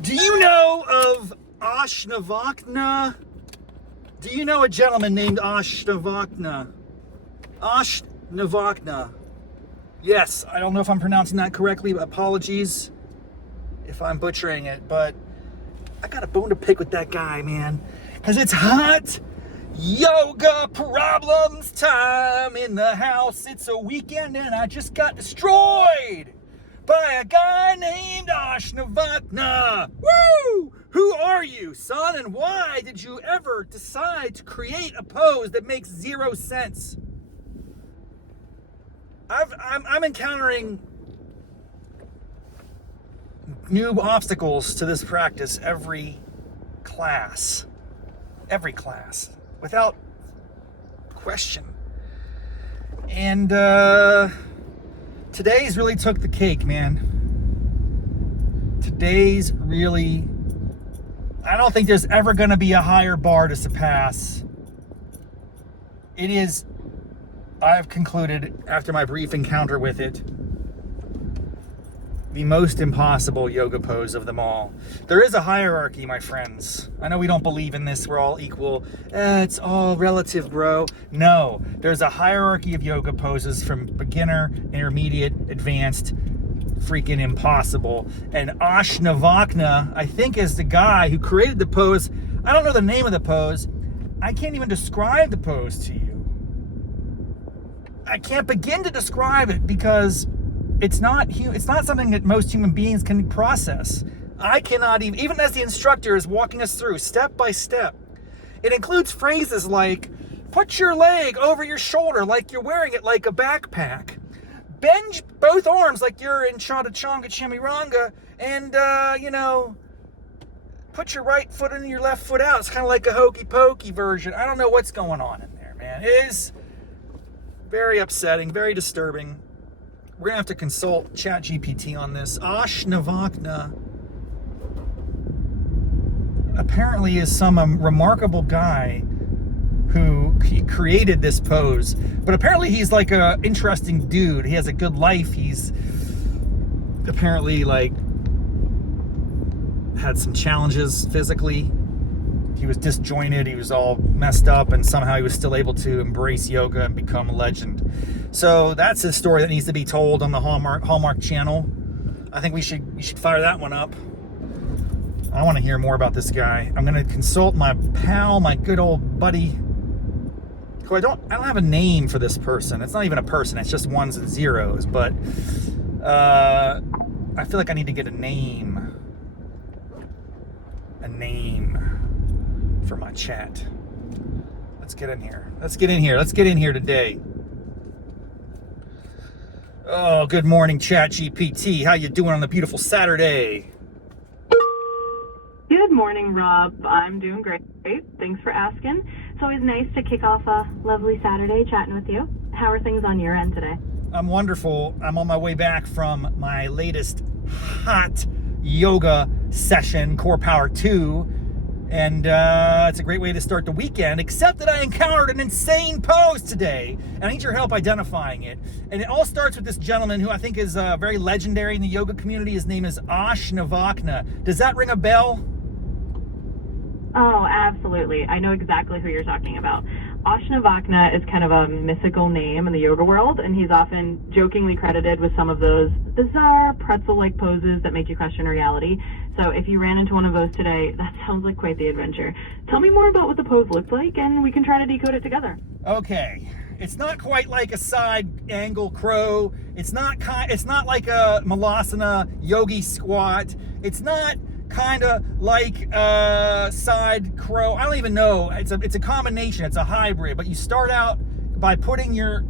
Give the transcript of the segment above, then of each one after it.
Do you know of Ashnavachna? Do you know a gentleman named Ashnavachna? Ashnavachna. Yes, I don't know if I'm pronouncing that correctly. Apologies if I'm butchering it, but I got a bone to pick with that guy, man. Because it's hot yoga problems time in the house. It's a weekend and I just got destroyed by a guy named Ashnavachna. Woo! Who are you, son, and why did you ever decide to create a pose that makes zero sense? I'm encountering new obstacles to this practice every class, without question. And today's really took the cake, man. Today's really, I don't think there's ever going to be a higher bar to surpass. It is, I've concluded after my brief encounter with it, the most impossible yoga pose of them all. There is a hierarchy, my friends. I know we don't believe in this, we're all equal. It's all relative, bro. No, there's a hierarchy of yoga poses from beginner, intermediate, advanced, freaking impossible. And Ashnavachna, I think, is the guy who created the pose. I don't know the name of the pose. I can't even describe the pose to you. I can't begin to describe it because it's not something that most human beings can process. I cannot even as the instructor is walking us through step by step. It includes phrases like, put your leg over your shoulder like you're wearing it like a backpack. Bend both arms like you're in Changa Chamiranga, and, put your right foot in your left foot out. It's kind of like a hokey pokey version. I don't know what's going on in there, man. It is very upsetting, very disturbing. We're going to have to consult ChatGPT on this. Ashnavachna apparently is some remarkable guy who created this pose. But apparently he's like a interesting dude. He has a good life. He's apparently had some challenges physically. He was disjointed, he was all messed up, and somehow he was still able to embrace yoga and become a legend. So that's a story that needs to be told on the Hallmark channel. I think you should fire that one up. I want to hear more about this guy. I'm going to consult my pal, my good old buddy, who I don't have a name for this person. It's not even a person, it's just ones and zeros, but I feel like I need to get a name for my chat. Let's get in here today. Oh, good morning, ChatGPT. How you doing on the beautiful Saturday? Good morning, Rob. I'm doing great. Thanks for asking. It's always nice to kick off a lovely Saturday chatting with you. How are things on your end today? I'm wonderful. I'm on my way back from my latest hot yoga session, Core Power 2. And it's a great way to start the weekend, except that I encountered an insane pose today, and I need your help identifying it. And it all starts with this gentleman who I think is very legendary in the yoga community. His name is Ashnavachna. Does that ring a bell? Oh, absolutely. I know exactly who you're talking about. Ashnavachna is kind of a mythical name in the yoga world, and he's often jokingly credited with some of those bizarre pretzel-like poses that make you question reality. So if you ran into one of those today, that sounds like quite the adventure. Tell me more about what the pose looked like, and we can try to decode it together. Okay. It's not quite like a side angle crow. It's not like a malasana yogi squat. It's not kind of like a side crow. I don't even know. It's a combination. It's a hybrid. But you start out by putting your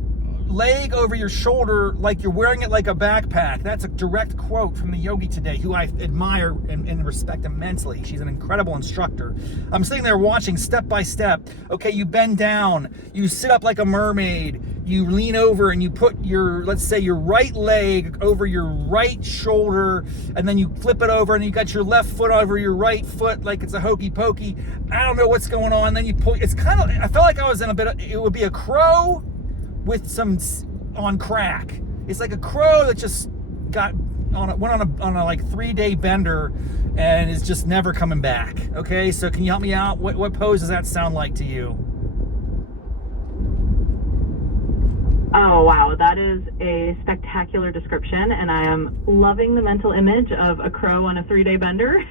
leg over your shoulder like you're wearing it like a backpack. That's a direct quote from the yogi today, who I admire and respect immensely. She's an incredible instructor. I'm sitting there watching step by step. Okay, you bend down, you sit up like a mermaid, you lean over and you put your, let's say, your right leg over your right shoulder, and then you flip it over and you got your left foot over your right foot like it's a hokey pokey. I don't know what's going on. Then you pull, it's kind of, I felt like I was in a bit of, it would be a crow with some on crack. It's like a crow that just got on a like 3-day bender and is just never coming back. Okay, so can you help me out? What pose does that sound like to you? Oh, wow. That is a spectacular description, and I am loving the mental image of a crow on a 3-day bender.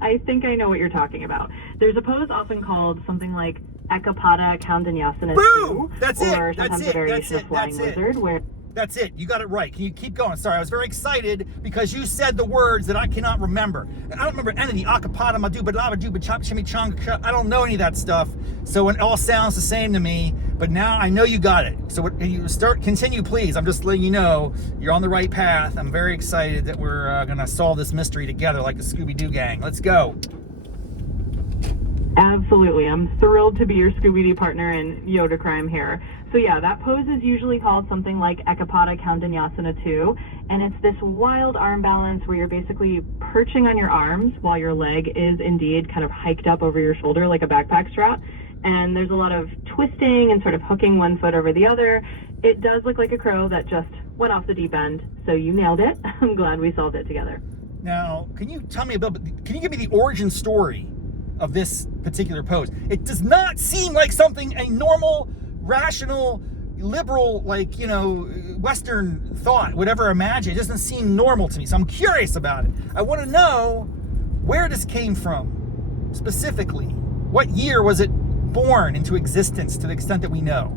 I think I know what you're talking about. There's a pose often called something like Eka Pada Koundinyasana Boom! II, That's it. or sometimes a variation of Flying Lizard, where... That's it. You got it right. Can you keep going? Sorry, I was very excited because you said the words that I cannot remember. I don't remember any of the Eka Pada Koundinyasana. I don't know any of that stuff. So it all sounds the same to me. But now I know you got it. So continue, please. I'm just letting you know you're on the right path. I'm very excited that we're going to solve this mystery together like the Scooby-Doo gang. Let's go. Absolutely. I'm thrilled to be your Scooby-Doo partner in Yoga Crime here. So yeah, that pose is usually called something like Eka Pada Koundinyasana II, and it's this wild arm balance where you're basically perching on your arms while your leg is indeed kind of hiked up over your shoulder like a backpack strap. And there's a lot of twisting and sort of hooking one foot over the other. It does look like a crow that just went off the deep end, so you nailed it. I'm glad we solved it together. Now, can you give me the origin story of this particular pose? It does not seem like something a normal, rational, liberal, Western thought would ever imagine. It doesn't seem normal to me, so I'm curious about it. I want to know where this came from, specifically. What year was it born into existence to the extent that we know?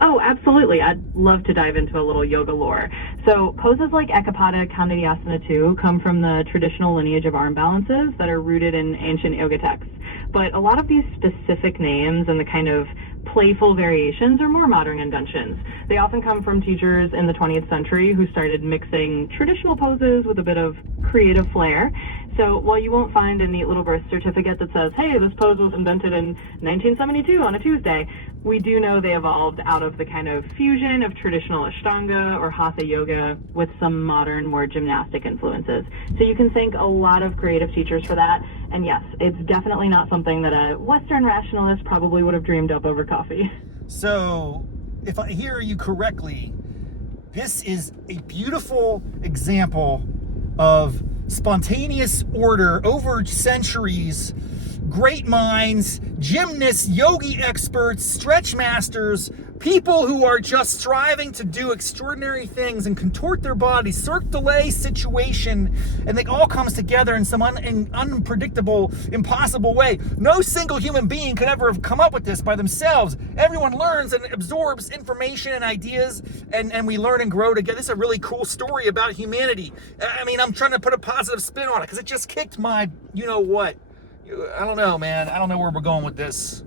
Oh, absolutely. I'd love to dive into a little yoga lore. So poses like Eka Pada Koundinyasana II come from the traditional lineage of arm balances that are rooted in ancient yoga texts. But a lot of these specific names and the kind of playful variations are more modern inventions. They often come from teachers in the 20th century who started mixing traditional poses with a bit of creative flair. So while you won't find a neat little birth certificate that says, hey, this pose was invented in 1972 on a Tuesday, we do know they evolved out of the kind of fusion of traditional Ashtanga or Hatha yoga with some modern, more gymnastic influences. So you can thank a lot of creative teachers for that. And yes, it's definitely not something that a Western rationalist probably would have dreamed up over coffee. So if I hear you correctly, this is a beautiful example of spontaneous order over centuries, great minds, gymnasts, yogi experts, stretch masters, people who are just striving to do extraordinary things and contort their bodies, Cirque du Soleil situation, and it all comes together in some unpredictable, impossible way. No single human being could ever have come up with this by themselves. Everyone learns and absorbs information and ideas, and we learn and grow together. This is a really cool story about humanity. I mean, I'm trying to put a positive spin on it because it just kicked my you-know-what. I don't know, man. I don't know where we're going with this.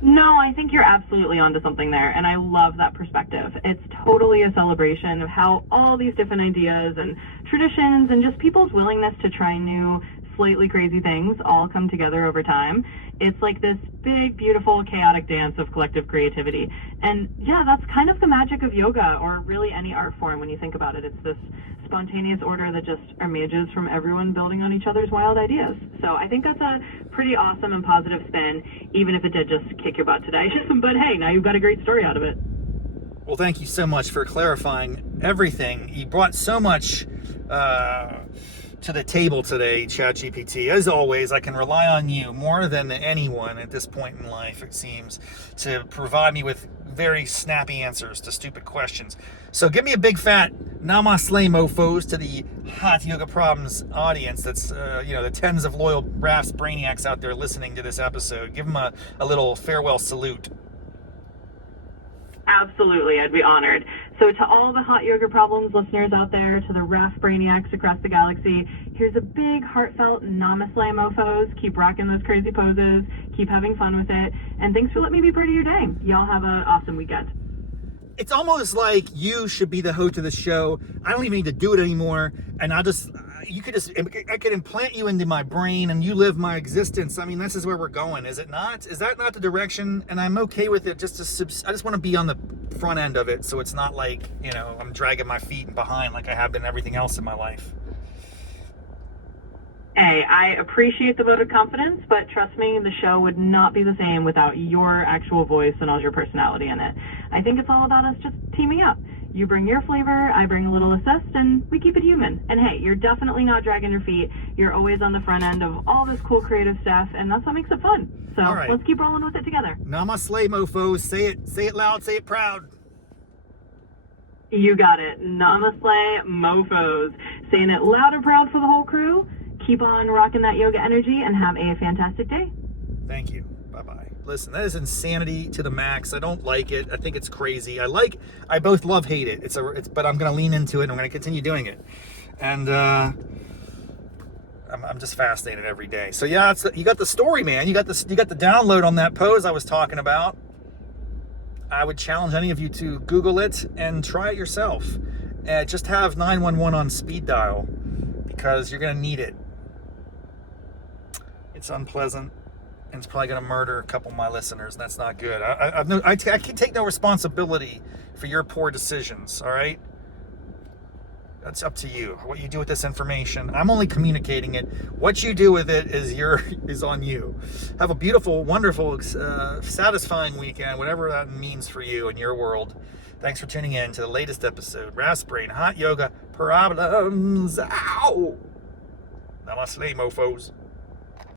No, I think you're absolutely onto something there, and I love that perspective. It's totally a celebration of how all these different ideas and traditions and just people's willingness to try new, slightly crazy things all come together over time. It's like this big, beautiful, chaotic dance of collective creativity. And yeah, that's kind of the magic of yoga, or really any art form when you think about it. It's this spontaneous order that just emerges from everyone building on each other's wild ideas. So I think that's a pretty awesome and positive spin, even if it did just kick your butt today. But hey, now you've got a great story out of it. Well, thank you so much for clarifying everything. You brought so much to the table today, ChatGPT. As always, I can rely on you more than anyone at this point in life, it seems, to provide me with very snappy answers to stupid questions. So give me a big fat namaste, mofos, to the Hot Yoga Problems audience that's, the tens of loyal Raffs brainiacs out there listening to this episode. Give them a little farewell salute. Absolutely, I'd be honored. So to all the Hot Yoga Problems listeners out there, to the Raff brainiacs across the galaxy, here's a big heartfelt namaste, mofos. Keep rocking those crazy poses, keep having fun with it, and thanks for letting me be part of your day. Y'all have an awesome weekend. It's almost like you should be the host of the show. I don't even need to do it anymore, and I could implant you into my brain and you live my existence. I mean, this is where we're going, is it not? Is that not the direction? And I'm okay with it. I just want to be on the front end of it, so it's not like, I'm dragging my feet behind like I have been everything else in my life. Hey, I appreciate the vote of confidence, but trust me, the show would not be the same without your actual voice and all your personality in it. I think it's all about us just teaming up. You bring your flavor, I bring a little assist, and we keep it human. And hey, you're definitely not dragging your feet. You're always on the front end of all this cool creative stuff, and that's what makes it fun. So All right. let's keep rolling with it together. Namaste, mofos. Say it loud, say it proud. You got it. Namaste, mofos. Saying it loud and proud for the whole crew. Keep on rocking that yoga energy and have a fantastic day. Thank you. Bye-bye. Listen, that is insanity to the max. I don't like it. I think it's crazy. I both love, hate it. But I'm going to lean into it and I'm going to continue doing it. And I'm just fascinated every day. So yeah, you got the story, man. You got the download on that pose I was talking about. I would challenge any of you to Google it and try it yourself. Just have 911 on speed dial because you're going to need it. It's unpleasant. And it's probably going to murder a couple of my listeners, and that's not good. I can take no responsibility for your poor decisions, all right? That's up to you. What you do with this information, I'm only communicating it. What you do with it is on you. Have a beautiful, wonderful, satisfying weekend, whatever that means for you in your world. Thanks for tuning in to the latest episode, Raff's Brain Hot Yoga Problems. Ow! Namaste, mofos.